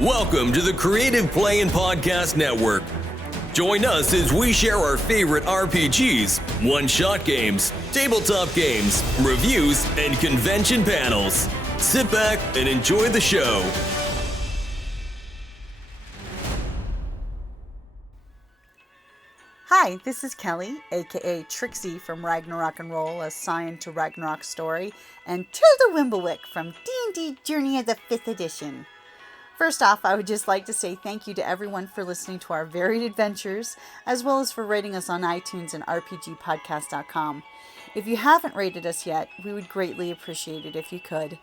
Welcome to the Creative Play and Podcast Network. Join us as we share our favorite RPGs, one-shot games, tabletop games, reviews, and convention panels. Sit back and enjoy the show. Hi, this is Kelly, aka Trixie from Ragnarok and Roll, assigned to Ragnarok Story, and Tilda Wimblewick from D&D Journey of the 5th Edition. First off, I would just like to say thank you to everyone for listening to our varied adventures, as well as for rating us on iTunes and rpgpodcast.com. If you haven't rated us yet, we would greatly appreciate it if you could.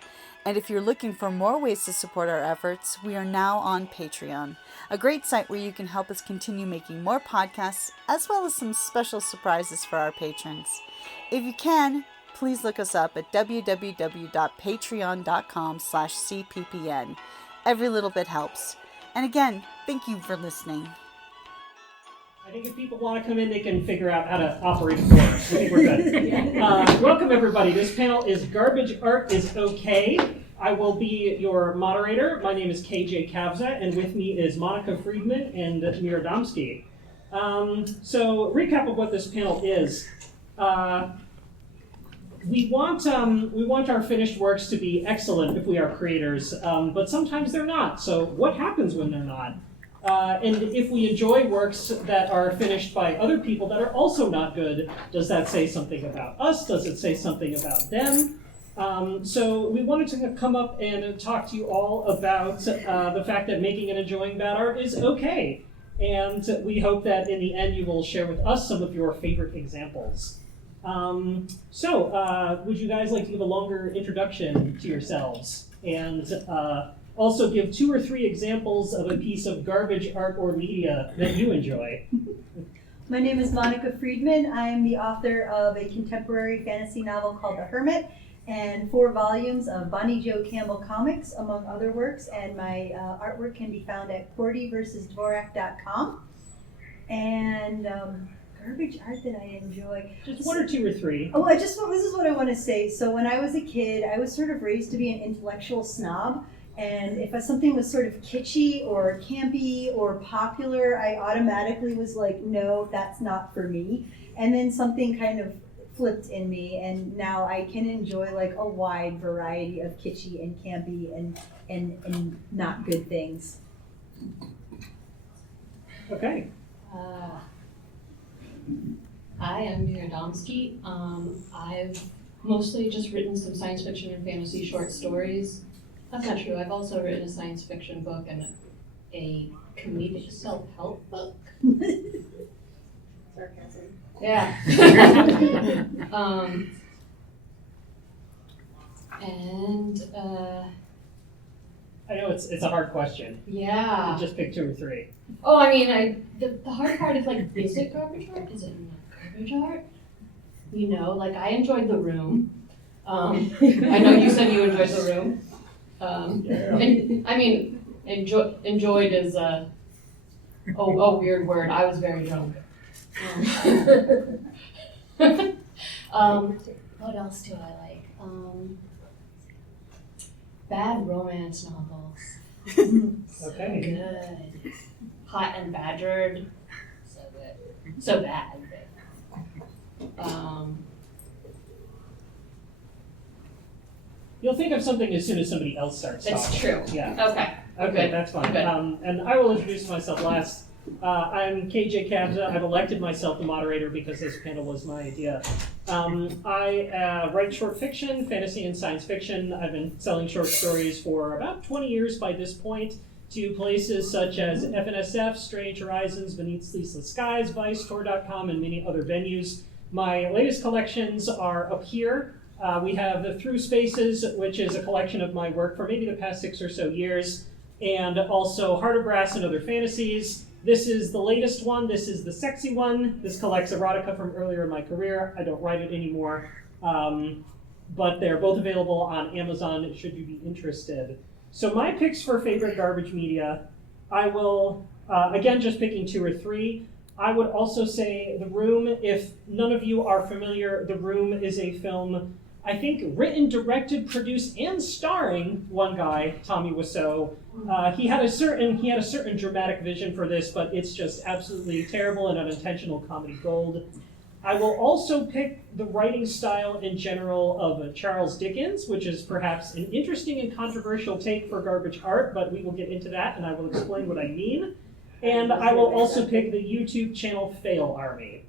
And if you're looking for more ways to support our efforts, we are now on Patreon, a great site where you can help us continue making more podcasts, as well as some special surprises for our patrons. If you can, please look us up at www.patreon.com/cppn. Every little bit helps. And again, thank you for listening. I think if people want to come in, they can figure out how to operate the floor. I think we're good. Welcome, everybody. This panel is Garbage Art is Okay. I will be your moderator. My name is KJ Kavza, and with me is Monica Friedman and Mira Domsky. So, recap of what this panel is. We want our finished works to be excellent if we are creators, but sometimes they're not. So what happens when they're not? And if we enjoy works that are finished by other people that are also not good, does that say something about us? Does it say something about them? So we wanted to come up and talk to you all about the fact that making and enjoying bad art is okay. And we hope that in the end you will share with us some of your favorite examples. Would you guys like to give a longer introduction to yourselves and also give 2 or 3 examples of a piece of garbage art or media that you enjoy? My name is Monica Friedman. I am the author of a contemporary fantasy novel called The Hermit and 4 volumes of Bonnie Jo Campbell comics, among other works, and my artwork can be found at QWERTYvsDvorak.com. And garbage art that I enjoy. Just 1 or 2 or 3. Oh, this is what I want to say. So when I was a kid, I was sort of raised to be an intellectual snob. And if something was sort of kitschy or campy or popular, I automatically was like, no, that's not for me. And then something kind of flipped in me, and now I can enjoy like a wide variety of kitschy and campy and not good things. Okay. Hi, I'm Mira Domsky. I've mostly just written some science fiction and fantasy short stories. That's not true. I've also written a science fiction book and a comedic self-help book. Sarcasm. Yeah. I know it's a hard question. Yeah. Just pick 2 or 3. Oh, I mean, the hard part is like, is it garbage art? Is it not garbage art? You know, like I enjoyed The Room. I know you said you enjoyed The Room. And, I mean, enjoyed is a weird word. I was very drunk. What else do I like? Bad romance novels. Okay. Good. Hot and Badgered. So good. So bad. You'll think of something as soon as somebody else starts talking. It's true. Yeah. Okay. Okay, that's fine. Good. And I will introduce myself last. I'm KJ Kavza. I've elected myself the moderator because this panel was my idea. I write short fiction, fantasy and science fiction. I've been selling short stories for about 20 years by this point to places such as FNSF, Strange Horizons, Beneath Sleepless Skies, Vice, Tor.com, and many other venues. My latest collections are up here. We have the Through Spaces, which is a collection of my work for maybe the past 6 or so years, and also Heart of Brass and Other Fantasies. This is the latest one. This is the sexy one. This collects erotica from earlier in my career. I don't write it anymore, but they're both available on Amazon should you be interested. So my picks for favorite garbage media, I will, again, just picking 2 or 3. I would also say The Room. If none of you are familiar, The Room is a film I think written, directed, produced, and starring one guy, Tommy Wiseau. He had a certain dramatic vision for this, but it's just absolutely terrible and unintentional comedy gold. I will also pick the writing style in general of Charles Dickens, which is perhaps an interesting and controversial take for garbage art, but we will get into that and I will explain what I mean. And I will also pick the YouTube channel Fail Army.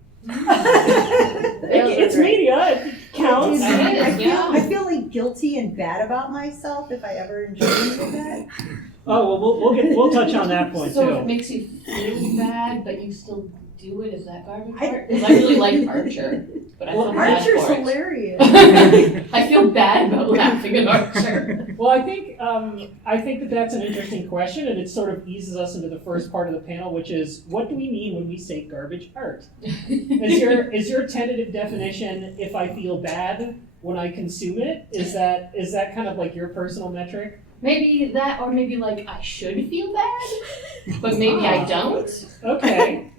It's media, it counts. I feel like guilty and bad about myself if I ever enjoy any of that. Oh, well, we'll touch on that point So too. it makes you feel bad, but you still do it? Is that garbage art? Because I really like Archer, but I feel bad Archer's for it. hilarious. I feel bad about laughing at Archer. Well, I think that that's an interesting question, and it sort of eases us into the first part of the panel, which is, what do we mean when we say garbage art? Is your tentative definition, if I feel bad when I consume it? Is that kind of like your personal metric? Maybe that, or maybe like I should feel bad, but maybe I don't. Okay.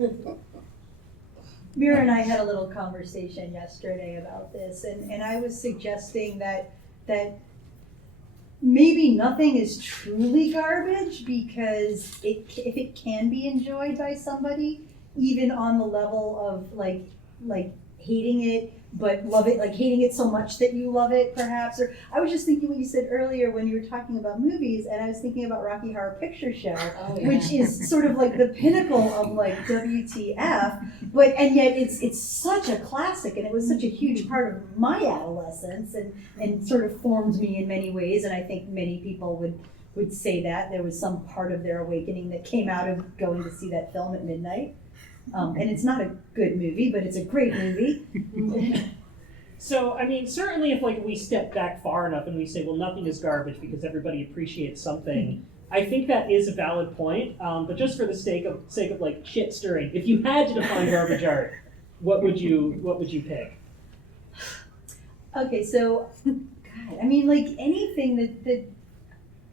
Mira and I had a little conversation yesterday about this, and I was suggesting that maybe nothing is truly garbage because if it can be enjoyed by somebody, even on the level of like hating it, but love it, like hating it so much that you love it, perhaps. Or I was just thinking what you said earlier when you were talking about movies, and I was thinking about Rocky Horror Picture Show, which is sort of like the pinnacle of like WTF, and yet it's such a classic, and it was such a huge part of my adolescence, and sort of formed me in many ways, and I think many people would say that there was some part of their awakening that came out of going to see that film at midnight. And it's not a good movie, but it's a great movie. So, I mean, certainly if like we step back far enough and we say, well, nothing is garbage because everybody appreciates something, I think that is a valid point. But just for the sake of like shit stirring, if you had to define garbage art, what would you pick? Okay, so, God, I mean, like anything that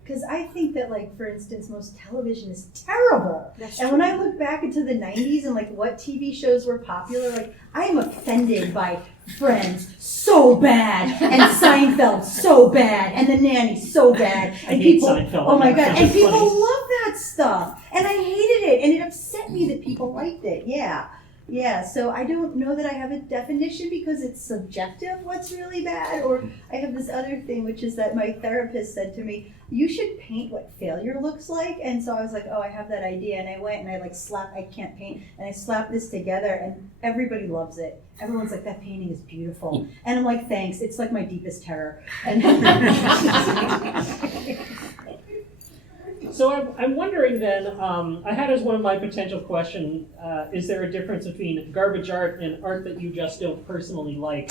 because I think that, like, for instance, most television is terrible. And when I look back into the 90s and, like, what TV shows were popular, like, I am offended by Friends so bad, and Seinfeld so bad, and The Nanny so bad. And I hate people, Seinfeld. oh my God, and people funny. love that stuff. And I hated it, and it upset me that people liked it, yeah. Yeah, so I don't know that I have a definition because it's subjective what's really bad, or I have this other thing, which is that my therapist said to me, you should paint what failure looks like. And so I was like, oh, I have that idea. And I went and I can't paint. And I slapped this together and everybody loves it. Everyone's like, that painting is beautiful. And I'm like, thanks. It's like my deepest terror. And So I'm wondering then, I had as one of my potential questions, is there a difference between garbage art and art that you just don't personally like?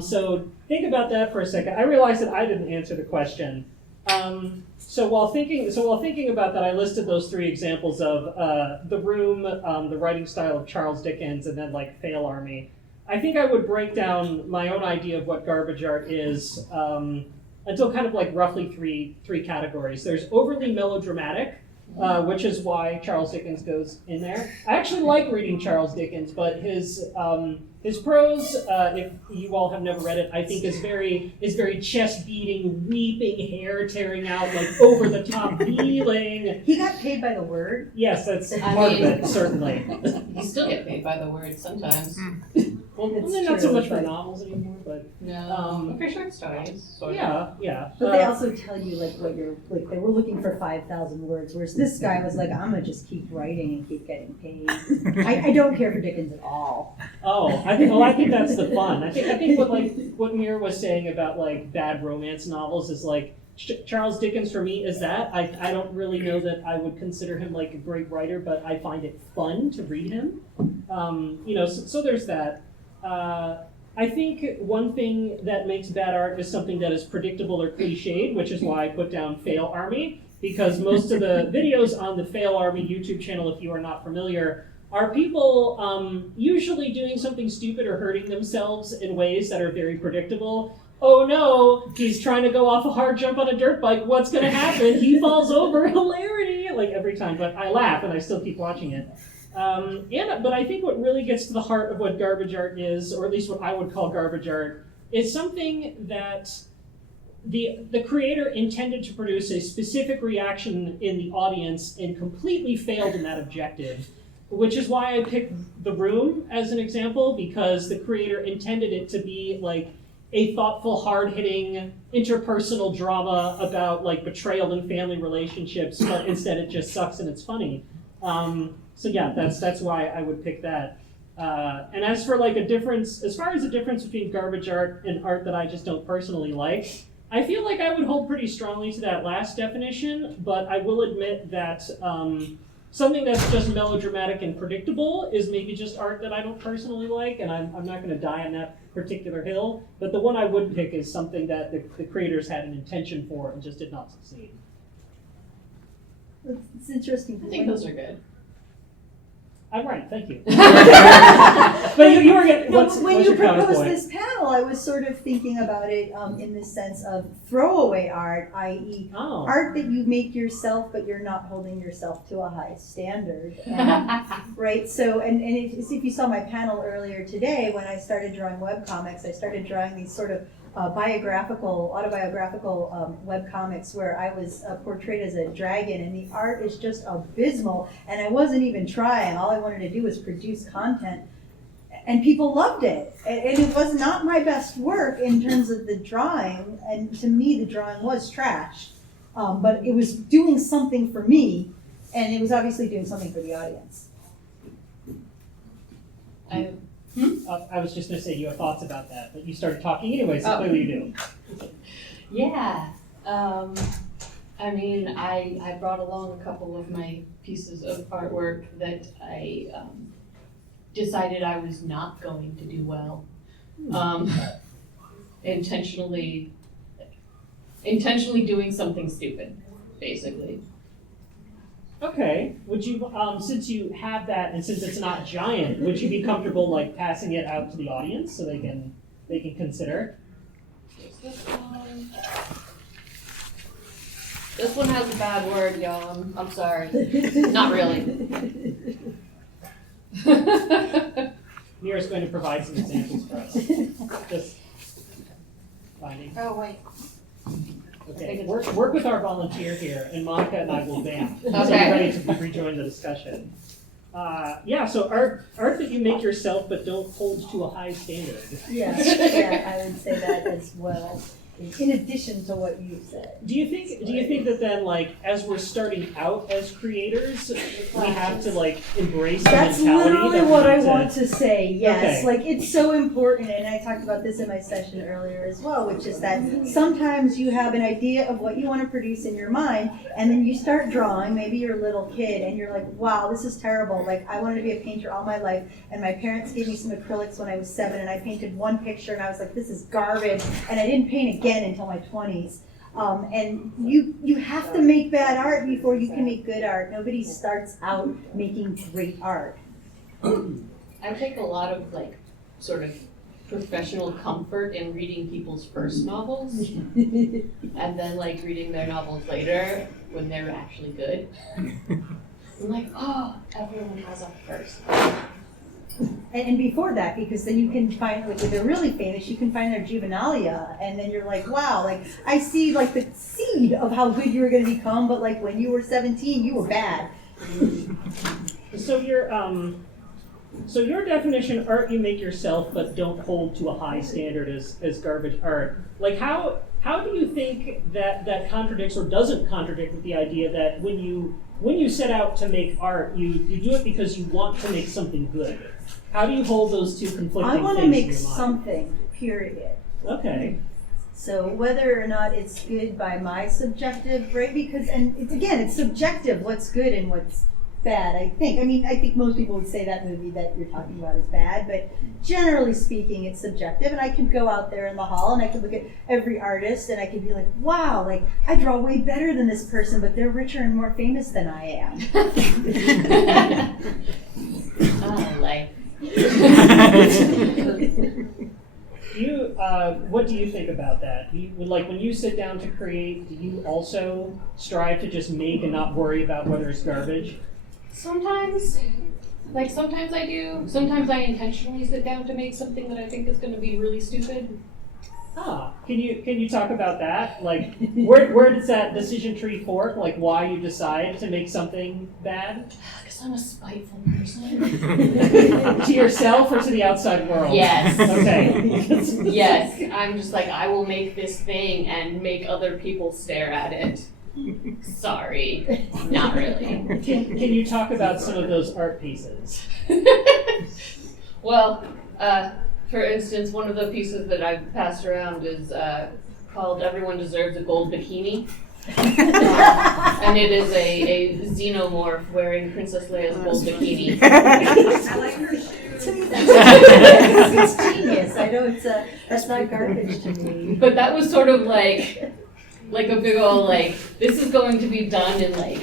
So think about that for a second. I realized that I didn't answer the question. So while thinking about that, I listed those three examples of The Room, the writing style of Charles Dickens, and then like Fail Army. I think I would break down my own idea of what garbage art is until kind of like roughly three categories. There's overly melodramatic, which is why Charles Dickens goes in there. I actually like reading Charles Dickens, but his prose, if you all have never read it, I think is very chest beating, weeping, hair tearing out, like over the top feeling. he got paid by the word. Yes, that's part of it, certainly. You still get paid by the word sometimes. Well, It's not so true, much for but- novels anymore, but No, for short stories. Sort of. yeah. But they also tell you like what you're like. They were looking for 5,000 words, whereas this guy was like, "I'm gonna just keep writing and keep getting paid." I don't care for Dickens at all. I think that's the fun. I think what Mira was saying about like bad romance novels is like Charles Dickens for me is that. I don't really know that I would consider him like a great writer, but I find it fun to read him. So there's that. I think one thing that makes bad art is something that is predictable or cliched, which is why I put down Fail Army, because most of the videos on the Fail Army YouTube channel, if you are not familiar, are people usually doing something stupid or hurting themselves in ways that are very predictable. Oh no, he's trying to go off a hard jump on a dirt bike. What's going to happen? He falls over. Hilarity! Like every time, but I laugh and I still keep watching it. But I think what really gets to the heart of what garbage art is, or at least what I would call garbage art, is something that the creator intended to produce a specific reaction in the audience and completely failed in that objective, which is why I picked The Room as an example, because the creator intended it to be like a thoughtful, hard-hitting interpersonal drama about like betrayal in family relationships, but instead it just sucks and it's funny. So yeah, that's why I would pick that. And as for like a difference, as far as a difference between garbage art and art that I just don't personally like, I feel like I would hold pretty strongly to that last definition, but I will admit that something that's just melodramatic and predictable is maybe just art that I don't personally like, and I'm not going to die on that particular hill. But the one I would pick is something that the creators had an intention for and just did not succeed. It's interesting. I think those are good. I'm right, thank you. But you were getting, what's when your you proposed counterpoint? this panel, I was sort of thinking about it in the sense of throwaway art, i.e. Oh. art that you make yourself, but you're not holding yourself to a high standard. And, right? So, and if you saw my panel earlier today, when I started drawing webcomics, I started drawing these sort of autobiographical webcomics where I was portrayed as a dragon, and the art is just abysmal, and I wasn't even trying. All I wanted to do was produce content, and people loved it. And it was not my best work in terms of the drawing, and to me the drawing was trash, but it was doing something for me, and it was obviously doing something for the audience. I was just going to say you have thoughts about that, but you started talking anyway, so clearly you do. Yeah. I mean, I brought along a couple of my pieces of artwork that I decided I was not going to do well. Intentionally doing something stupid, basically. Okay, would you, since you have that and since it's not giant, would you be comfortable like passing it out to the audience so they can consider? This one. This one has a bad word, y'all. I'm sorry. Not really. Mira's going to provide some examples for us. Just finding. Oh wait. Okay, work with our volunteer here, and Monica and I will vamp. So Okay. you're ready to rejoin the discussion. Yeah, so art that you make yourself but don't hold to a high standard. Yeah, I would say that as well. In addition to what you said. Do you think that then, like, as we're starting out as creators, we have to like embrace the That's mentality literally that we what I need to- want to say, yes. Okay. Like, it's so important, and I talked about this in my session earlier as well, which is that sometimes you have an idea of what you want to produce in your mind, and then you start drawing, maybe you're a little kid, and you're like, wow, this is terrible. Like, I wanted to be a painter all my life, and my parents gave me some acrylics when I was 7, and I painted one picture, and I was like, this is garbage, and I didn't paint again until my 20s. And you have to make bad art before you can make good art. Nobody starts out making great art. I take a lot of like sort of professional comfort in reading people's first novels and then like reading their novels later when they're actually good. I'm like, oh, everyone has a first. And before that, because then you can find, like, if they're really famous, you can find their juvenilia, and then you're like, wow, like, I see, like, the seed of how good you were going to become, but, like, when you were 17, you were bad. So your definition, art you make yourself but don't hold to a high standard as garbage art. Like how do you think that contradicts or doesn't contradict with the idea that when you set out to make art, you do it because you want to make something good? How do you hold those two conflicting I things want to in make your mind? something, period. Okay. So whether or not it's good by my subjective, right? Because, and it's subjective what's good and what's bad, I think. I mean, I think most people would say that movie that you're talking about is bad, but generally speaking, it's subjective. And I could go out there in the hall and I could look at every artist and I could be like, wow, like, I draw way better than this person, but they're richer and more famous than I am. Oh, life. What do you think about that? Like when you sit down to create, do you also strive to just make and not worry about whether it's garbage? Sometimes I do. Sometimes I intentionally sit down to make something that I think is going to be really stupid. Can you talk about that? Like, where does that decision tree fork? Like, why you decide to make something bad? Because I'm a spiteful person. To yourself or to the outside world? Yes. Okay. Yes. I'm just like, I will make this thing and make other people stare at it. Sorry. Not really. Can you talk about some of those art pieces? Well, for instance, one of the pieces that I've passed around is called Everyone Deserves a Gold Bikini. And it is a xenomorph wearing Princess Leia's gold bikini. I like her shoes. To me, it's genius. I know that's not garbage to me. But that was sort of like a big old this is going to be done in like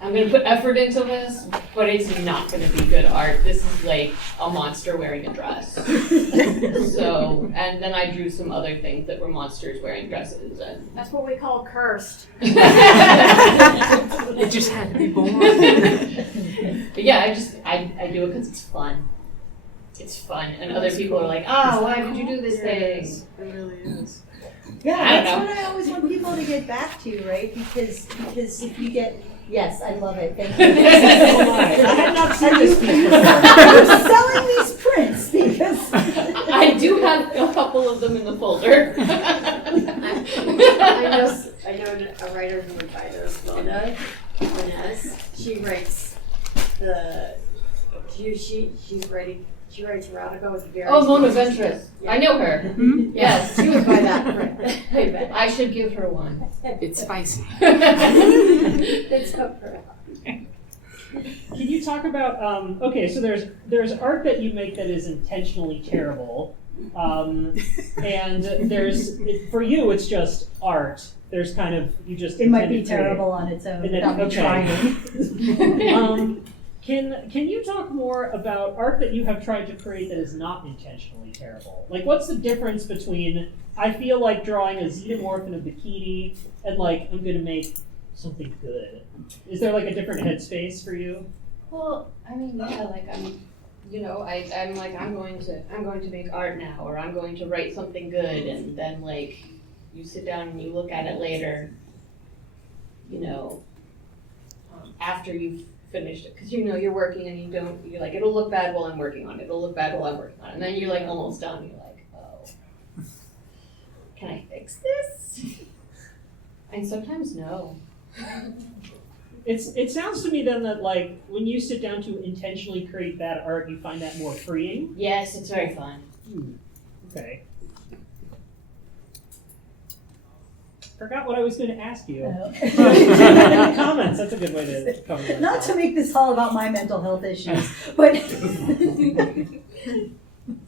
I'm gonna put effort into this, but it's not gonna be good art. This is like a monster wearing a dress. So, and then I drew some other things that were monsters wearing dresses, and That's what we call cursed. It just had to be born. but yeah, I do it because it's fun. It's fun, and other people are like, why did you do this thing? It really is. Yeah, I don't that's know. what I always want people to get back to, right? Because if you get, yes, I love it. Thank you. Oh my. I had not seen this piece before. You're selling these prints because I do have a couple of them in the folder. I know a writer who would buy those. Mona Inez. She writes she writes erotica with very. Oh, Mona Ventress. I know her. Yes. She would buy that print. I bet. I should give her one. It's spicy. It's up for Can you talk about okay, so there's art that you make that is intentionally terrible, and for you it's just art. There's kind of you just it might be intend to create. terrible on its own And then- without me okay. trying. Can you talk more about art that you have tried to create that is not intentionally terrible? Like, what's the difference between I feel like drawing a xenomorph in a bikini and like I'm gonna make something good? Is there like a different headspace for you? Well, I mean, yeah, like I'm going to make art now, or I'm going to write something good, and then like you sit down and you look at it later, after you've finished it, because you're working and you're like, it'll look bad while I'm working on it, it'll look bad while I'm working on it, and then you're like almost done, you're like, oh, can I fix this? And sometimes no. It sounds to me then that like when you sit down to intentionally create bad art, you find that more freeing. Yes, it's very fun. Okay. Forgot what I was going to ask you. Comments. That's a good way to cover that. Not to make this all about my mental health issues, but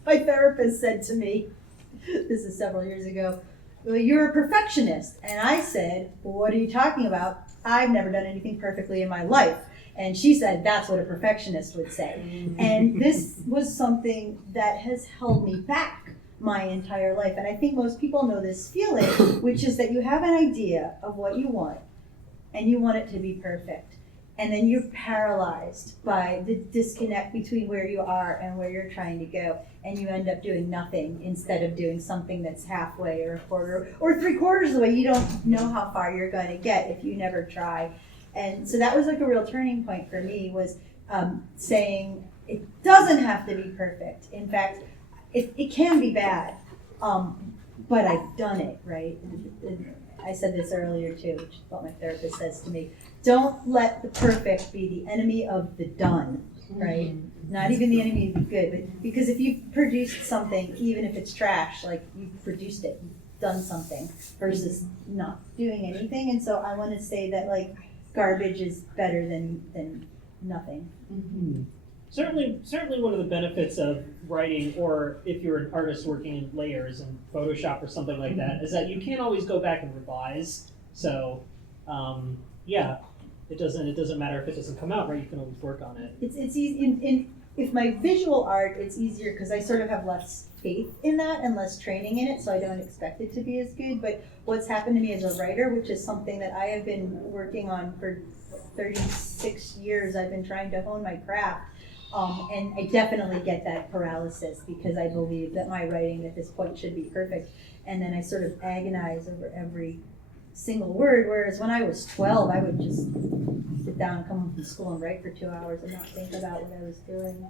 my therapist said to me, this is several years ago, well, you're a perfectionist. And I said, well, what are you talking about? I've never done anything perfectly in my life. And she said, that's what a perfectionist would say. And this was something that has held me back my entire life. And I think most people know this feeling, which is that you have an idea of what you want, and you want it to be perfect. And then you're paralyzed by the disconnect between where you are and where you're trying to go. And you end up doing nothing instead of doing something that's halfway or a quarter or 3/4 of the way. You don't know how far you're going to get if you never try. And so that was like a real turning point for me, was saying it doesn't have to be perfect. In fact, it can be bad, but I've done it, right? And I said this earlier too, which is what my therapist says to me. Don't let the perfect be the enemy of the done, right? Not even the enemy of the good, but because if you've produced something, even if it's trash, like you've produced it, you've done something, versus not doing anything. And so I want to say that like garbage is better than nothing. Mm-hmm. Certainly one of the benefits of writing, or if you're an artist working in layers in Photoshop or something like that, is that you can't always go back and revise. So, yeah, it doesn't matter if it doesn't come out right. You can always work on it. It's easy. If my visual art, it's easier because I sort of have less faith in that and less training in it, so I don't expect it to be as good. But what's happened to me as a writer, which is something that I have been working on for 36 years, I've been trying to hone my craft. And I definitely get that paralysis because I believe that my writing at this point should be perfect. And then I sort of agonize over every single word, whereas when I was 12, I would just sit down, come home from school, and write for 2 hours and not think about what I was doing.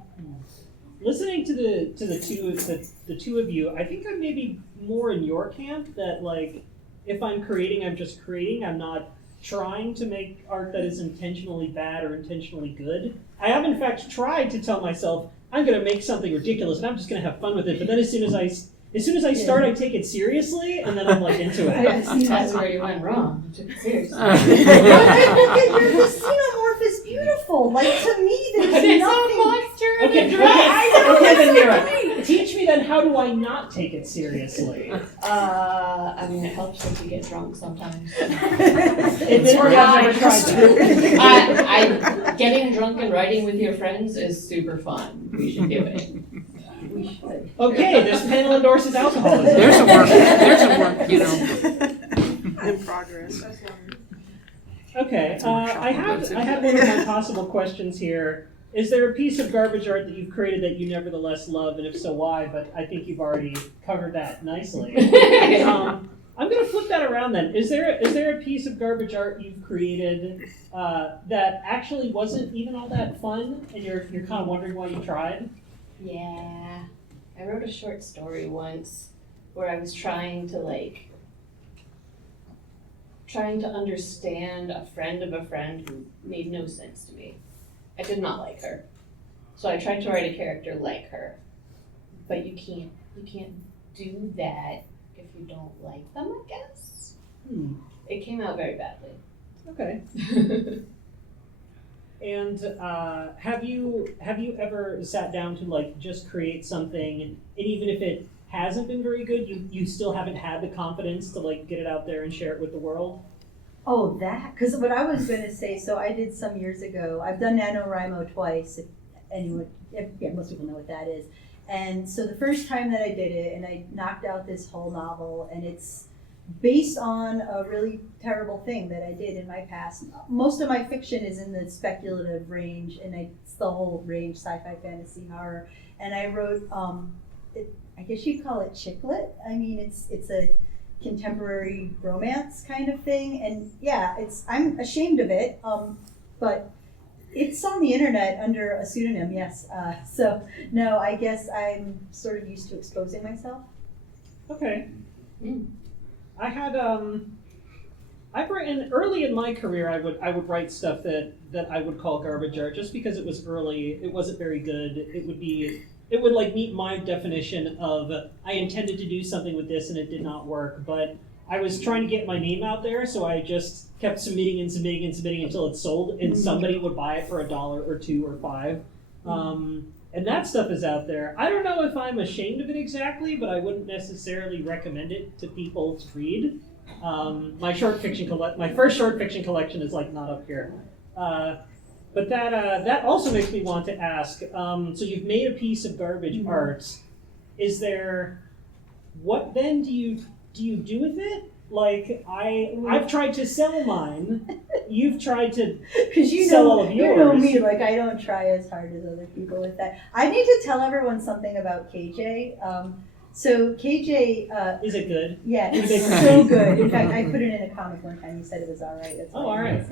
Listening to the two of you, I think I'm maybe more in your camp that like if I'm creating, I'm just creating. I'm not trying to make art that is intentionally bad or intentionally good. I have in fact tried to tell myself I'm going to make something ridiculous and I'm just going to have fun with it. But then as soon as I start, I take it seriously, and then I'm like into it. That's where you went wrong. You took it seriously. Your xenomorph is beautiful. Like, to me, there's It's nothing. a monster in Okay, a dress. okay, then so Mira, great. teach me then how do I not take it seriously? I mean, it helps if you get drunk sometimes. It's I've never tried that. Getting drunk and writing with your friends is super fun. We should do it. We should. Okay, this panel endorses alcoholism. There's a work, you know. In progress. Okay, I have one of my possible questions here. Is there a piece of garbage art that you've created that you nevertheless love, and if so, why? But I think you've already covered that nicely. I'm going to flip that around then. Is there a piece of garbage art you've created that actually wasn't even all that fun, and you're kind of wondering why you tried? Yeah. I wrote a short story once where I was trying to understand a friend of a friend who made no sense to me. I did not like her. So I tried to write a character like her. But you can't do that if you don't like them, I guess. It came out very badly. Okay. And have you ever sat down to like just create something, and even if it hasn't been very good, you still haven't had the confidence to like get it out there and share it with the world? Oh, that, because what I was going to say, so I did some years ago, I've done NaNoWriMo twice, most people know what that is. And so the first time that I did it, and I knocked out this whole novel, and it's based on a really terrible thing that I did in my past. Most of my fiction is in the speculative range, and it's the whole range, sci-fi, fantasy, horror. And I wrote, I guess you'd call it chick lit. I mean, it's a contemporary romance kind of thing, and yeah, I'm ashamed of it, but it's on the internet under a pseudonym, yes. So no, I guess I'm sort of used to exposing myself. Okay. I had I've written early in my career. I would write stuff that I would call garbage art just because it was early. It wasn't very good. It would like meet my definition of I intended to do something with this and it did not work, but I was trying to get my name out there, so I just kept submitting until it sold, and somebody would buy it for $1 or $2 or $5. And that stuff is out there. I don't know if I'm ashamed of it exactly, but I wouldn't necessarily recommend it to people to read. My first short fiction collection is like not up here. But that also makes me want to ask, so you've made a piece of garbage art. What then do you do with it? Like, I've tried to sell mine. You've tried to sell all of yours. You know me, like I don't try as hard as other people with that. I need to tell everyone something about KJ. So KJ... is it good? Yeah, it's so good. In fact, I put it in a comic one time. You said it was all right. That's all right.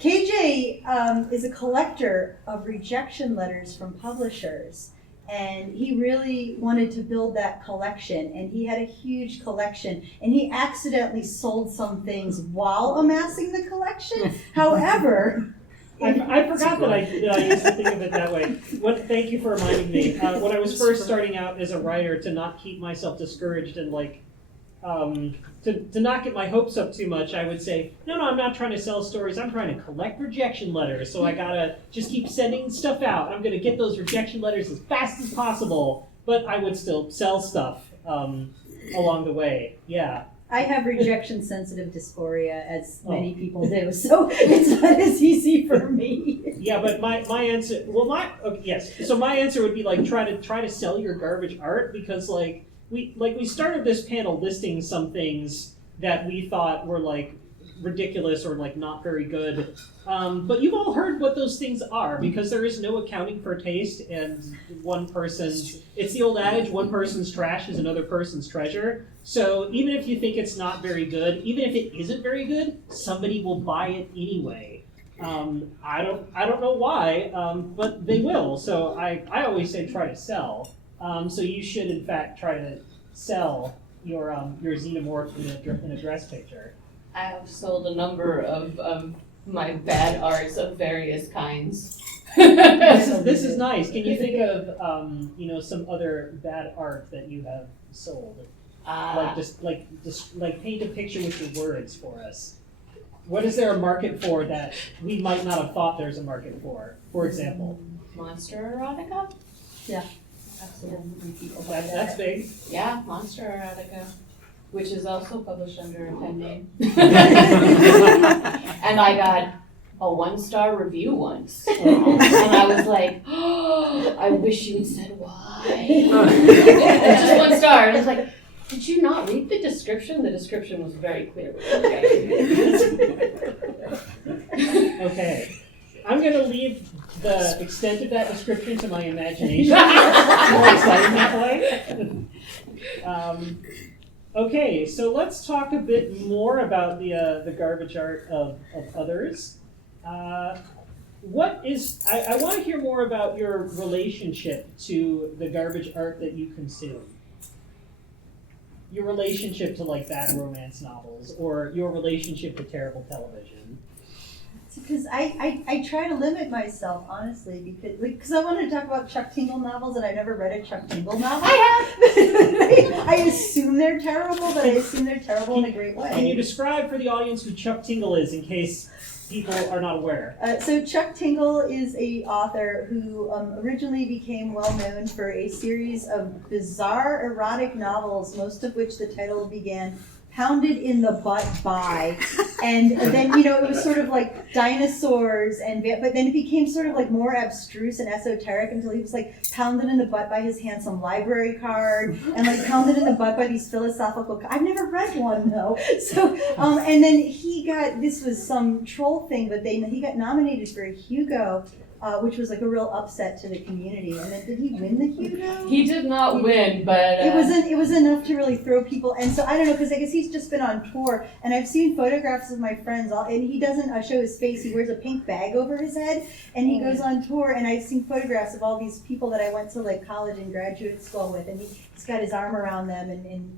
KJ is a collector of rejection letters from publishers. And he really wanted to build that collection. And he had a huge collection. And he accidentally sold some things while amassing the collection. However... I forgot that I used to think of it that way. Thank you for reminding me. When I was first starting out as a writer, to not keep myself discouraged and to not get my hopes up too much, I would say, no, I'm not trying to sell stories. I'm trying to collect rejection letters. So I gotta just keep sending stuff out. I'm gonna get those rejection letters as fast as possible. But I would still sell stuff along the way. Yeah. I have rejection-sensitive dysphoria, as many people do, so it's not as easy for me. Yeah, but my answer, yes. So my answer would be like try to sell your garbage art, because we started this panel listing some things that we thought were like ridiculous or like not very good. But you've all heard what those things are because there is no accounting for taste, and it's the old adage, one person's trash is another person's treasure. So even if you think it's not very good, even if it isn't very good, somebody will buy it anyway. I don't know why, but they will. So I always say try to sell. So you should in fact try to sell your xenomorph in a dress picture. I have sold a number of my bad arts of various kinds. This is nice. Can you think of some other bad art that you have sold? Just paint a picture with your words for us. What is there a market for that we might not have thought there's a market for? For example, Monster erotica? Yeah. Absolutely. That's big. Yeah, monster erotica, which is also published under a pen name. And I got a 1-star review once. And I was like, oh, I wish you had said why. It's just 1 star. And I was like, did you not read the description? The description was very clear. Okay. I'm going to leave the extent of that description to my imagination. It's more exciting that way. Okay, so let's talk a bit more about the garbage art of others. I want to hear more about your relationship to the garbage art that you consume. Your relationship to like bad romance novels, or your relationship to terrible television. Because I try to limit myself, honestly, because I wanted to talk about Chuck Tingle novels, and I never read a Chuck Tingle novel. I have! I assume they're terrible, but I assume they're terrible in a great way. Can you describe for the audience who Chuck Tingle is, in case people are not aware? So Chuck Tingle is a author who originally became well known for a series of bizarre erotic novels, most of which the title began "Pounded in the Butt by," and then it was sort of like dinosaurs, but then it became sort of like more abstruse and esoteric until he was like pounded in the butt by his handsome library card, and like pounded in the butt by these philosophical. I've never read one though. So and then this was some troll thing, but he got nominated for a Hugo. Which was like a real upset to the community. And then did he win the Hugo? He did not win, but it was enough to really throw people. And so I don't know, because I guess he's just been on tour, and I've seen photographs of my friends. And he doesn't show his face. He wears a pink bag over his head, and he goes on tour. And I've seen photographs of all these people that I went to like college and graduate school with, and he's got his arm around them, and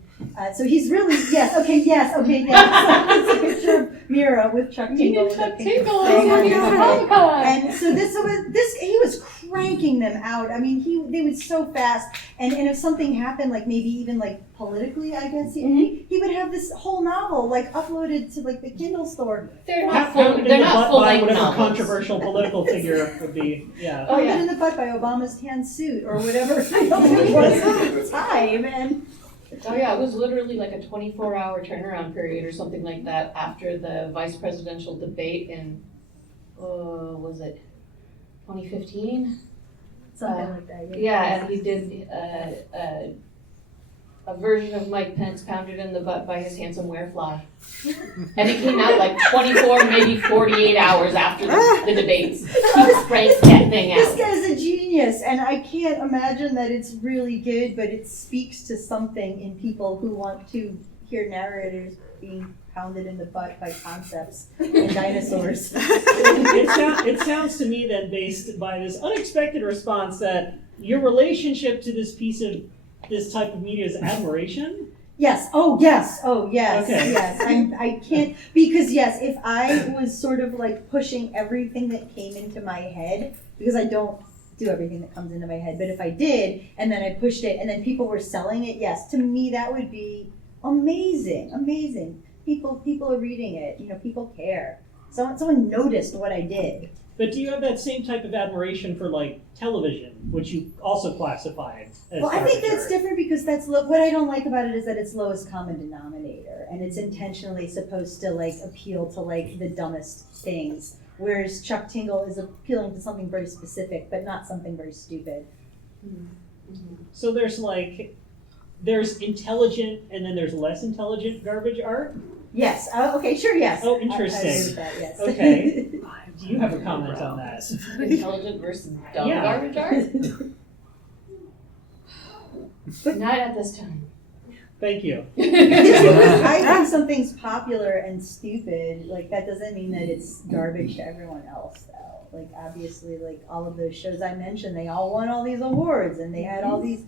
so he's really yes. It's a picture of Mira with Chuck Tingle. Chuck Tingle on your Comic-Con. And so he was cranking them out. I mean, they would so fast. And if something happened, like maybe even like politically, I guess he would have this whole novel like uploaded to like the Kindle store. They're not full length whatever novels. Controversial political figure would be. Yeah. Oh yeah. In the butt by Obama's tan suit or whatever it was at the time. And oh yeah, it was literally like a 24-hour turnaround period or something like that after the vice presidential debate in, was it 2015? something like that. Yeah, and he did a version of Mike Pence pounded in the butt by his handsome werefly. And it came out like 24, maybe 48 hours after the debates. He cranked that thing out. This guy's a genius, and I can't imagine that it's really good, but it speaks to something in people who want to hear narrators being pounded in the butt by concepts and dinosaurs. It sounds to me that, based by this unexpected response, that your relationship to this type of media is admiration. Yes. Oh, yes. Oh, yes. Okay. Yes. I can't, because yes, if I was sort of like pushing everything that came into my head, because I don't do everything that comes into my head, but if I did, and then I pushed it, and then people were selling it, yes, to me that would be amazing. Amazing. People are reading it. You know, people care. Someone noticed what I did. But do you have that same type of admiration for, like, television, which you also classified as Well, I think garbage that's art? different because what I don't like about it is that it's lowest common denominator, and it's intentionally supposed to like appeal to like the dumbest things, whereas Chuck Tingle is appealing to something very specific, but not something very stupid. Mm-hmm. So there's intelligent and then there's less intelligent garbage art? Yes. Okay. Sure. Yes. Oh, I agree interesting. with that, yes. Okay. Do you have a comment on that? Intelligent versus dumb Yeah. garbage art? Not at this time. Thank you. I think something's popular and stupid, like that doesn't mean that it's garbage to everyone else though. Like obviously like all of those shows I mentioned, they all won all these awards and they had all these,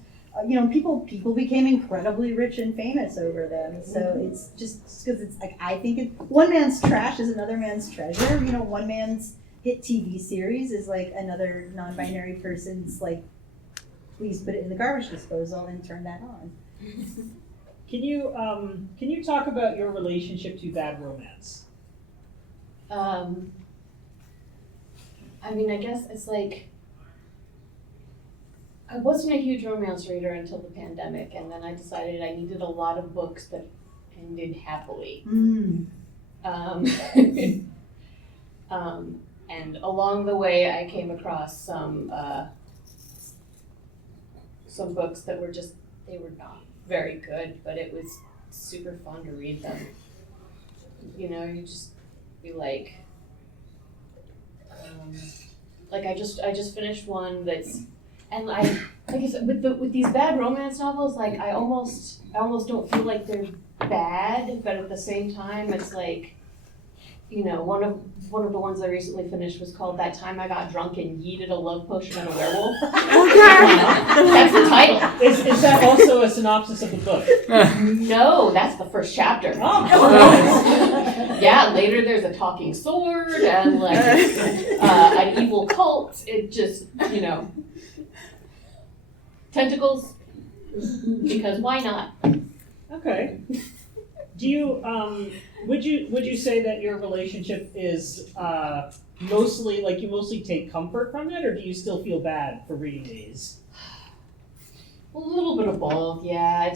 people became incredibly rich and famous over them. So it's just because it's like, I think one man's trash is another man's treasure. One man's hit TV series is like another non-binary person's like, please put it in the garbage disposal and turn that on. Can you talk about your relationship to bad romance? I mean, I guess it's like, I wasn't a huge romance reader until the pandemic, and then I decided I needed a lot of books that ended happily. And along the way, I came across some books that were they were not very good, but it was super fun to read them. You just be like I just finished one that's, and like I said, with these bad romance novels, like I almost don't feel like they're bad, but at the same time, it's like, one of the ones I recently finished was called That Time I Got Drunk and Yeeted a Love Potion at a Werewolf. That's the title. Is that also a synopsis of the book? No, that's the first chapter. Oh, Yeah, later there's a talking sword and like an evil cult. It just, tentacles, because why not? okay. Do you would you say that your relationship is mostly like you mostly take comfort from it, or do you still feel bad for reading these? A little bit of both, yeah.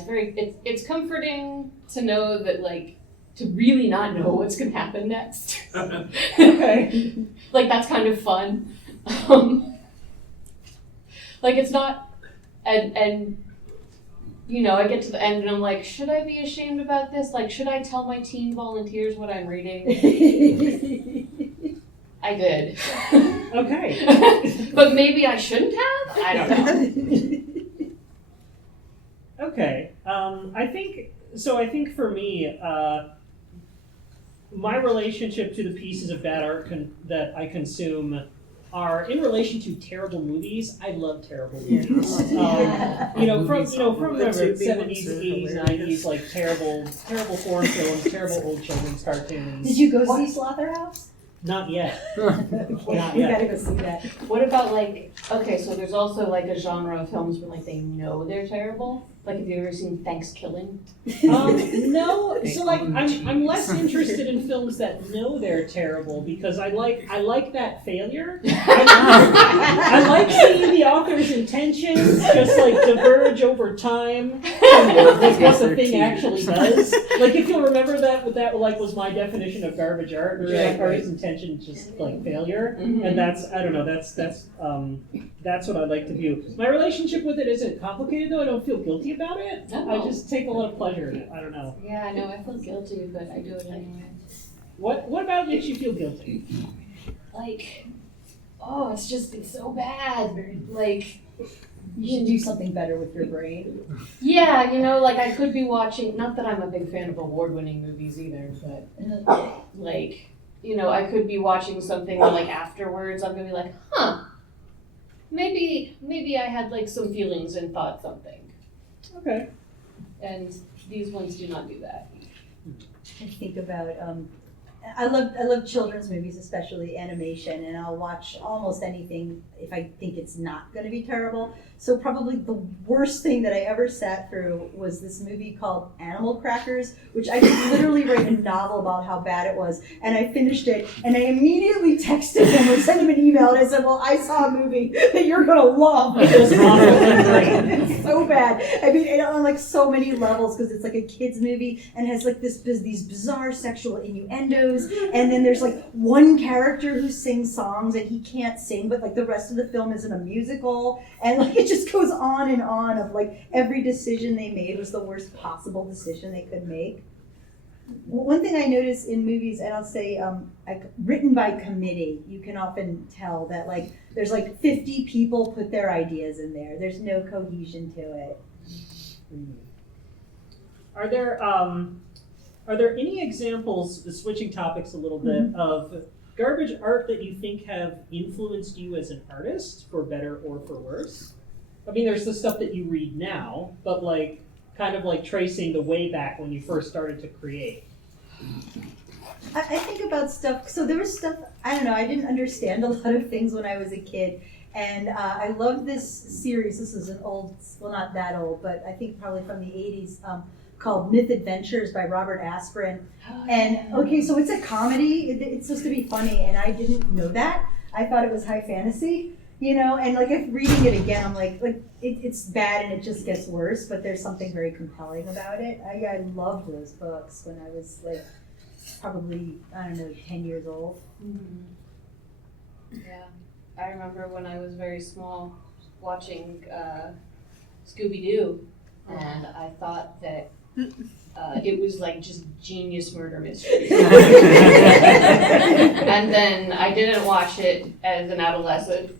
It's comforting to know that, like, to really not know what's gonna happen next. Okay. Like, that's kind of fun. Like, it's not, and I get to the end and I'm like, should I be ashamed about this? Like, should I tell my teen volunteers what I'm reading? I did. Okay. But maybe I shouldn't have? I don't know. Okay. I think for me, my relationship to the pieces of bad art that I consume are in relation to terrible movies. I love terrible movies. From the 70s, 80s, 90s, like terrible foreign films, terrible old children's cartoons. Did you go see Slaughterhouse? Not yet. Not yet. gotta go see that. What about like, okay, so there's also like a genre of films where like they know they're terrible. Like, have you ever seen Thanksgiving? No. So like, I'm less interested in films that know they're terrible because I like that failure. I like seeing the author's intentions just like diverge over time from like what the thing actually does. Like, if you'll remember that like was my definition of garbage art, where like artist's intention just like failure, and that's what I like to view. My relationship with it isn't complicated though. I don't feel guilty about it. No. I just take a lot of pleasure in it. I don't know. Yeah, I know, I feel guilty, but I do it anyway. What about makes you feel guilty? Like, it's so bad. Like, You should do something better with your brain. yeah, like I could be watching, not that I'm a big fan of award-winning movies either, but like, I could be watching something where like afterwards I'm gonna be like, maybe I had like some feelings and thought something. Okay. And these ones do not do that. I think about I love children's movies, especially animation, and I'll watch almost anything if I think it's not going to be terrible. So probably the worst thing that I ever sat through was this movie called Animal Crackers, which I could literally write a novel about how bad it was. And I finished it, and I immediately texted him or sent him an email, and I said, well, I saw a movie that you're going to love. It's so bad. I mean, on like so many levels, because it's like a kid's movie and has like these bizarre sexual innuendos. And then there's like one character who sings songs and he can't sing, but like the rest of the film isn't a musical. And like it just goes on and on of like every decision they made was the worst possible decision they could make. One thing I notice in movies, and I'll say, like written by committee, you can often tell that like there's like 50 people put their ideas in there. There's no cohesion to it. Are there any examples, switching topics a little bit, of garbage art that you think have influenced you as an artist, for better or for worse? I mean, there's the stuff that you read now, but like kind of like tracing the way back when you first started to create. I think about stuff, so there was stuff, I don't know, I didn't understand a lot of things when I was a kid. And I love this series, this is an old, well not that old, but I think probably from the 80s, called Myth Adventures by Robert Asprin. And okay, so it's a comedy, it's supposed to be funny, and I didn't know that. I thought it was high fantasy, you know, and like if reading it again, I'm like it's bad and it just gets worse, but there's something very compelling about it. I loved those books when I was like probably, I don't know, 10 years old. Yeah, I remember when I was very small watching Scooby-Doo, and I thought that it was like just genius murder mysteries. And then I didn't watch it as an adolescent,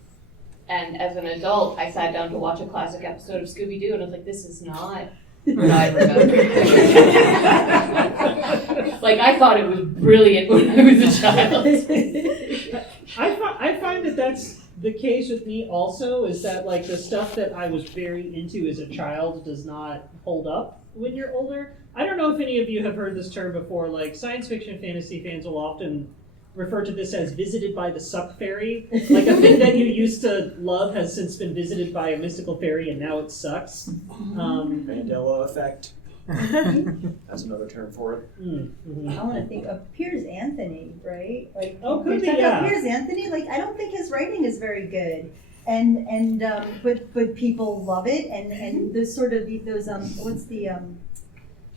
and as an adult I sat down to watch a classic episode of Scooby-Doo and I was like, this is not what I remember. Like I thought it was brilliant when I was a child. I find that that's the case with me also, is that like the stuff that I was very into as a child does not hold up when you're older. I don't know if any of you have heard this term before, like science fiction fantasy fans will often refer to this as visited by the suck fairy. Like a thing that you used to love has since been visited by a mystical fairy and now it sucks. Mandela effect. That's another term for it. I want to think of Piers Anthony, right? Like, could be, talk yeah. about Piers Anthony. Like, I don't think his writing is very good, but people love it, and those sort of those what's the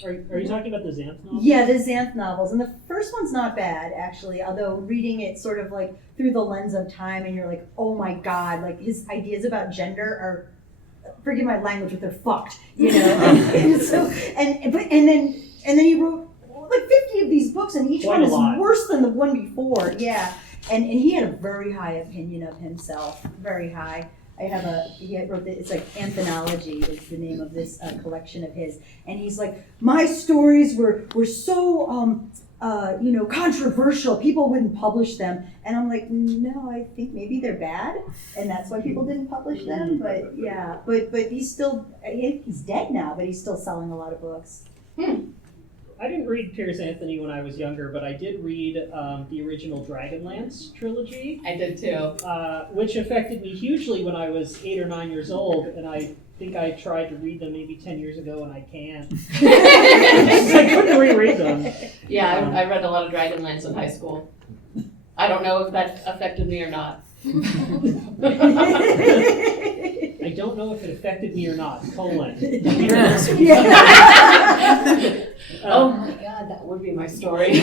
Are you talking about the Xanth novel? Yeah, the Xanth novels, and the first one's not bad actually. Although reading it sort of like through the lens of time, and you're like, oh my god, like his ideas about gender are, forgive my language, but they're fucked, you know. and then he wrote like 50 of these books, and each Quite one is a lot. worse than the one before. Yeah, and he had a very high opinion of himself, very high. He wrote it's like Anthology is the name of this collection of his, and he's like, my stories were so controversial, people wouldn't publish them, and I'm like, no, I think maybe they're bad, and that's why people didn't publish them. But yeah, but he's still, he's dead now, but he's still selling a lot of books. I didn't read Piers Anthony when I was younger, but I did read the original Dragonlance trilogy. I did too. Which affected me hugely when I was 8 or 9 years old, and I think I tried to read them maybe 10 years ago, and I can't. I couldn't reread them. Yeah, I read a lot of Dragonlance in high school. I don't know if that affected me or not. I don't know if it affected me or not, colon. Oh my god, that would be my story. I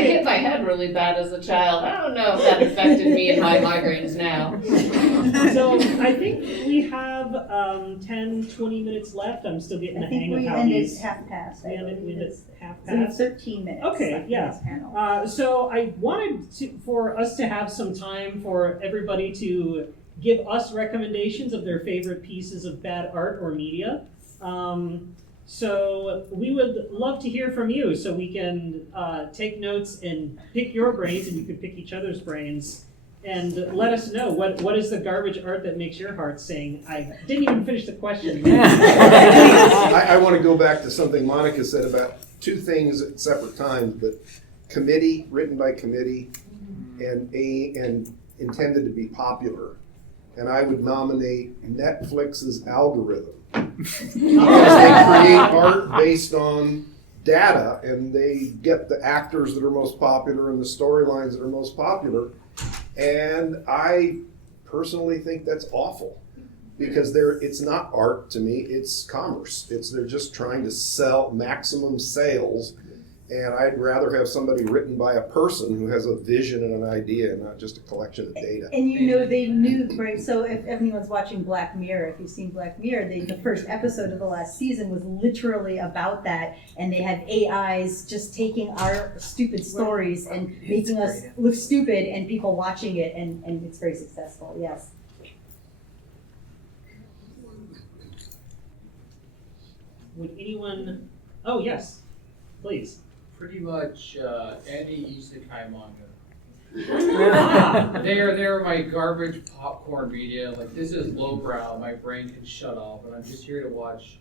hit my head really bad as a child. I don't know if that affected me and my migraines now. So I think we have 10-20 minutes left. I'm still getting the hang of how these... half past. We ended half So we have past. 13 minutes. Okay, left in yeah. this panel. So I wanted for us to have some time for everybody to give us recommendations of their favorite pieces of bad art or media. So we would love to hear from you, so we can take notes and pick your brains, and you can pick each other's brains, and let us know what is the garbage art that makes your heart sing. I didn't even finish the question. I want to go back to something Monica said about two things at separate times, but committee, written by committee, and intended to be popular. And I would nominate Netflix's algorithm. Because they create art based on data, and they get the actors that are most popular and the storylines that are most popular. And I personally think that's awful, because it's not art to me, it's commerce. They're just trying to sell maximum sales, And I'd rather have somebody written by a person who has a vision and an idea, and not just a collection of data. And you know, they knew, right? So if anyone's watching Black Mirror, if you've seen Black Mirror, the first episode of the last season was literally about that. And they had AIs just taking our stupid stories and making us look stupid, and people watching it, and it's very successful, yes. Would anyone? Oh yes, please. Pretty much any isekai manga. Ah, They're my garbage popcorn media. Like, this is lowbrow. My brain can shut off, and I'm just here to watch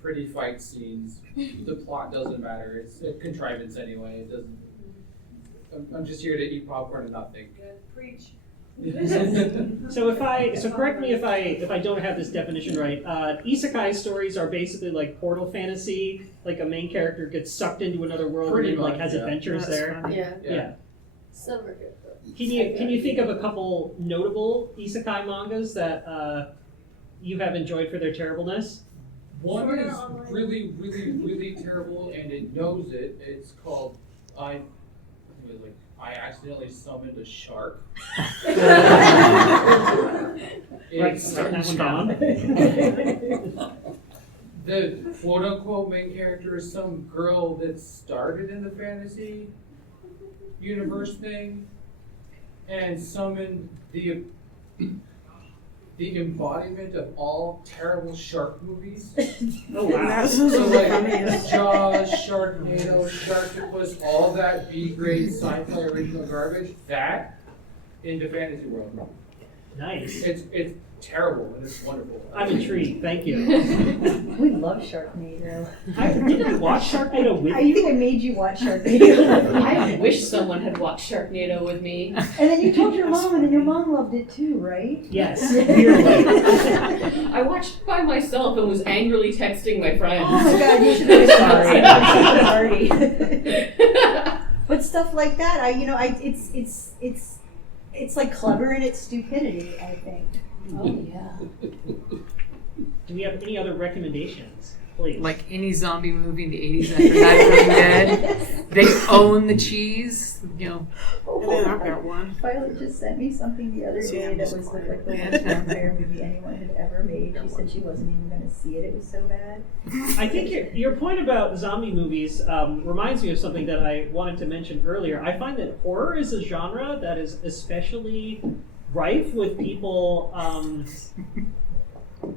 pretty fight scenes. The plot doesn't matter. It's a contrivance anyway. It doesn't. I'm just here to eat popcorn and not think. Preach. so correct me if I don't have this definition right. Isekai stories are basically like portal fantasy. Like a main character gets sucked into another world Pretty and like much, has yeah. adventures That's there. funny. Yeah. Yeah. Some are good though. Can you think of a couple notable isekai mangas that you have enjoyed for their terribleness? One is really, really, really terrible, and it knows it. It's called I accidentally summoned a shark. Right, start that one down. The quote-unquote main character is some girl that started in the fantasy universe thing and summoned the embodiment of all terrible shark movies. Oh wow. That's So like funniest. Jaws, Sharknado, Sharktopus, all that B-grade sci-fi original garbage, that into fantasy world. Nice. It's terrible and it's wonderful. I'm intrigued. Thank you. We love Sharknado. Did I watch Sharknado with I you? think I made you watch Sharknado. I wish someone had watched Sharknado with me. And then you told your mom, and then your mom loved it too, right? Yes. Weirdly. I watched by myself and was angrily texting my friends. Oh my god, you should have Sorry. been sorry. But stuff like that, it's like clever in its stupidity, I think. Oh yeah. Do we have any other recommendations, please? Like any zombie movie in the 80s after Night of the Living Dead. They own the cheese, you know. And then I've got one. Violet just sent me something the other day that was like the worst vampire movie anyone had ever made. She said she wasn't even going to see it. It was so bad. I think your point about zombie movies reminds me of something that I wanted to mention earlier. I find that horror is a genre that is especially rife with people,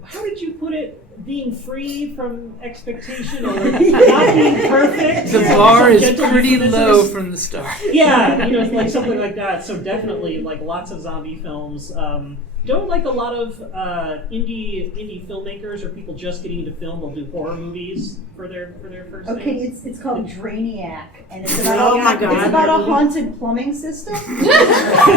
how did you put it? Being free from expectation or not being perfect? The bar is Gentle pretty euphemisms. low from the start. Yeah, like something like that. So definitely, like lots of zombie films. Don't like a lot of indie filmmakers or people just getting into film will do horror movies for their first Okay, things. it's called Drainiac, and it's about God. it's about a haunted plumbing system.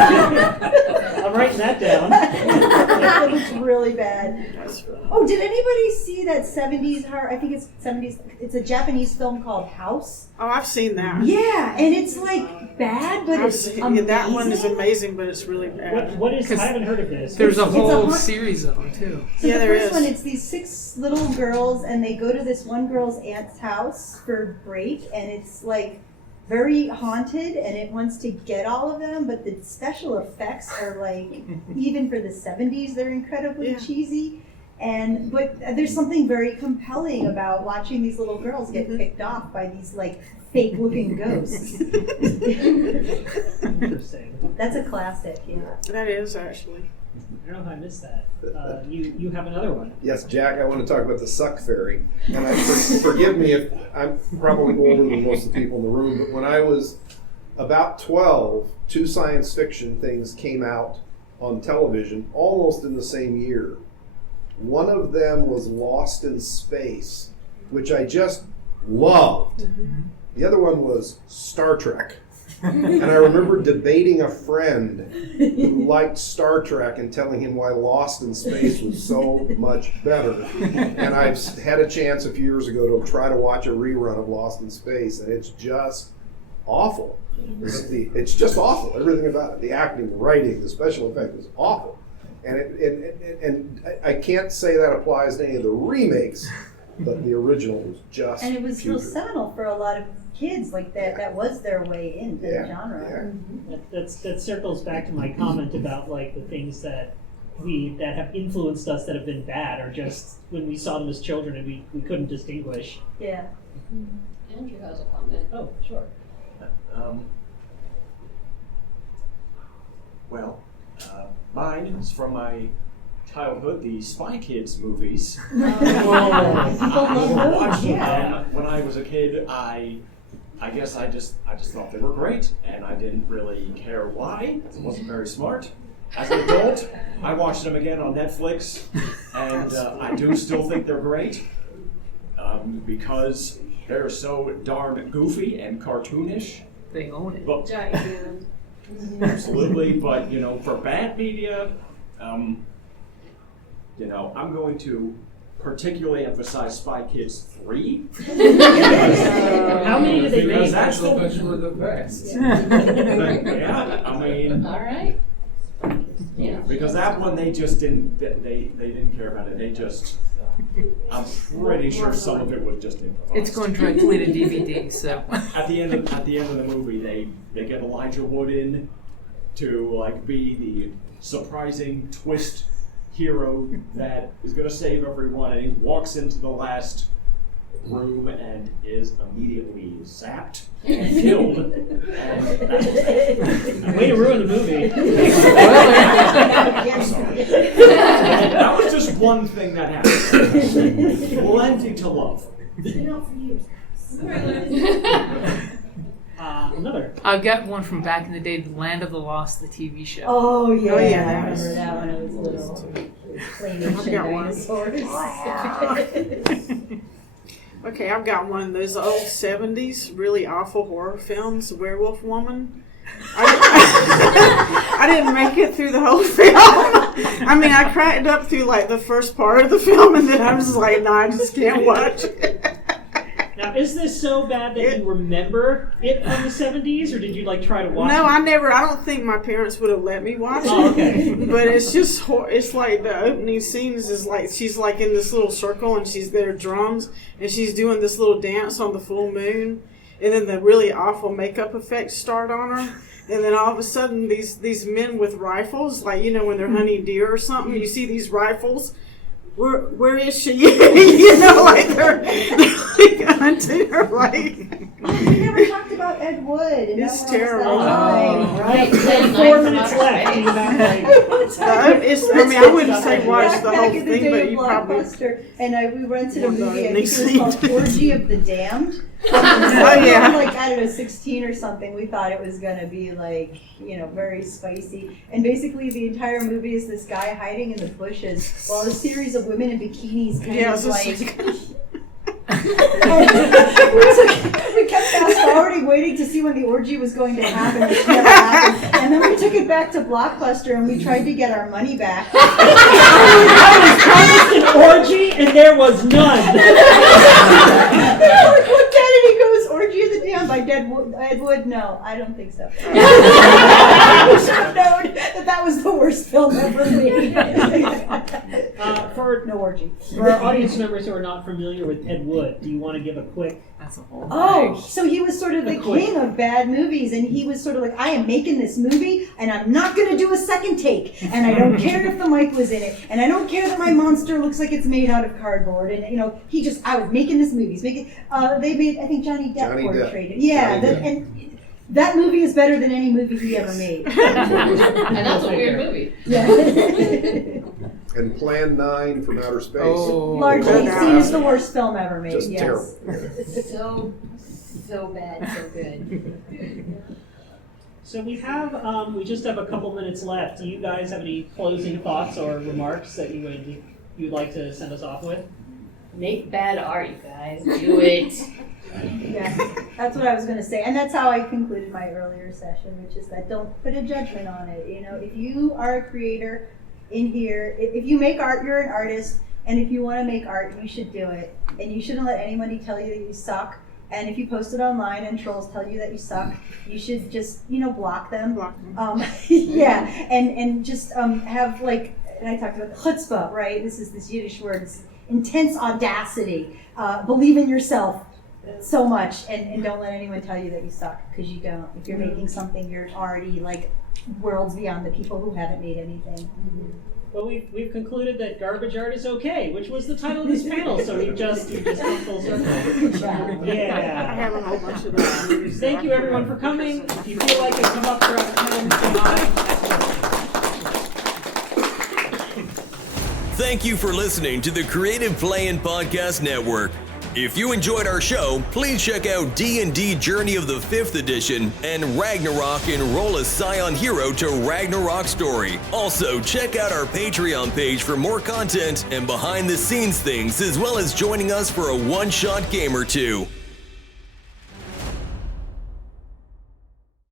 I'm writing that down. It looks really bad. Oh, did anybody see that 70s horror? I think it's 70s. It's a Japanese film called House. Oh, I've seen that. Yeah, and it's like bad, but it's amazing. That one is amazing, but it's really bad. What is? I haven't heard of this. There's a It's a whole haunt- series of them, too. So Yeah, the there first is. one, it's these 6 little girls, and they go to this one girl's aunt's house for break, and it's like very haunted, and it wants to get all of them, but the special effects are like, even for the 70s, they're incredibly Yeah. cheesy. But there's something very compelling about watching these little girls get picked off by these like fake-looking ghosts. Interesting. That's a classic, yeah. That is, actually. I don't know how I missed that. You have another one. Yes, Jack, I want to talk about the Suck Fairy. And forgive me if I'm probably older than most of the people in the room, but when I was about 12, 2 science fiction things came out on television almost in the same year. One of them was Lost in Space, which I just loved. The other one was Star Trek. And I remember debating a friend who liked Star Trek and telling him why Lost in Space was so much better. And I've had a chance a few years ago to try to watch a rerun of Lost in Space, and it's just awful. It's just awful, everything about it. The acting, the writing, the special effects is awful. And I can't say that applies to any of the remakes, but the original was just And it was real putrid. seminal for a lot of kids, like that was their way into the genre. That circles back to my comment about like the things that have influenced us that have been bad, or just when we saw them as children and we couldn't distinguish. Yeah. Andrew has a comment. Oh, sure. Mine is from my childhood, the Spy Kids movies. People love those, Watching yeah. them when I was a kid. I guess I just thought they were great, and I didn't really care why. It wasn't very smart. As an adult, I watched them again on Netflix, and I do still think they're great because they're so darn goofy and cartoonish. They own it. But, Giant hand. absolutely, but for bad media, I'm going to particularly emphasize Spy Kids 3. How many did they Because make? that's the were the best. yeah, I mean, All right. Yeah. because that one they just didn't they didn't care about it. They just I'm pretty sure some of it was just improvised. It's going directly to DVD, so. At the end of the movie, they get Elijah Wood in to like be the surprising twist hero that is going to save everyone, and he walks into the last room and is immediately zapped and killed. And that's Way to ruin the movie. that was just one thing that happened. Plenty to love. Another. I've got one from back in the day, The Land of the Lost, the TV show. Oh yeah, Oh, yeah, I that was- remember that when I was little. Claymation I've got one. dinosaurs. Okay, I've got one of those old 70s really awful horror films, Werewolf Woman. I didn't make it through the whole film. I mean, I cracked up through like the first part of the film, and then I was just like, no, I just can't watch it. Now, is this so bad that you remember it from the 70s, or did you like try to watch No, it? I don't think my parents would have let me watch it. Oh, okay. But it's just, it's like the opening scenes is like, she's like in this little circle and she's there drums and she's doing this little dance on the full moon. And then the really awful makeup effects start on her. And then all of a sudden these men with rifles, like, when they're hunting deer or something, you see these rifles. Where is she? Like they're like hunting her, like. We never talked about Ed Wood. And It's that terrible. was that time. Right, Then 4 Night minutes from left. Outer and you're not like, I wouldn't say watch the Back whole in the thing, day but of you probably. Blockbuster, and we rented a Well, movie. I think next it was called scene. Orgy of the Damned. Oh, yeah. Like, I don't know, 16 or something. We thought it was gonna be like, very spicy. And basically, the entire movie is this guy hiding in the bushes while a series of women in bikinis kind Yeah, of it's just like. We kept fast forwarding, waiting to see when the orgy was going to happen, which never happened. And then we took it back to Blockbuster and we tried to get our money back. I was promised an orgy, and there was none. Howard looked at it, he goes, Orgy of the Damned by Ed Wood. No, I don't think so. We should have known that was the worst film ever made. For No orgy. our audience members who are not familiar with Ed Wood, do you want to give a quick? That's a whole Oh, so he was sort of the Quick. king of bad movies, and he was sort of like, I am making this movie, and I'm not going to do a second take, and I don't care if the mic was in it, and I don't care that my monster looks like it's made out of cardboard, and I was making this movie. They made, I think Johnny Depp portrayed it. Yeah, Johnny Depp. and that movie is better than any movie he ever made. And that's a weird movie. Yeah. And Plan 9 from Outer Space. Oh. Largely Good. seen as the worst film ever made. Just yes. terrible. So bad, so good. So we just have a couple minutes left. Do you guys have any closing thoughts or remarks that you'd like to send us off with? Make bad art, you guys. Do it. Yeah, that's what I was going to say. And that's how I concluded my earlier session, which is that don't put a judgment on it. If you are a creator in here, if you make art, you're an artist. And if you want to make art, you should do it. And you shouldn't let anybody tell you that you suck. And if you post it online and trolls tell you that you suck, you should just, block them. Yeah, and just have and I talked about chutzpah, right? This is this Yiddish word. It's intense audacity. Believe in yourself. so much, and don't let anyone tell you that you suck, because you don't. If you're making something, you're already like worlds beyond the people who haven't made anything. Well, we've concluded that garbage art is okay, which was the title of this panel. So we've just come full circle. Good job. I Yeah. have a whole bunch of those. Thank you everyone for coming. If you feel like it, come up for a time. Say bye. Thank you for listening to the Creative Play-In Podcast Network. If you enjoyed our show, please check out D&D Journey of the 5th Edition and Ragnarok Enroll a Scion Hero to Ragnarok Story. Also, check out our Patreon page for more content and behind-the-scenes things, as well as joining us for a one-shot game or two.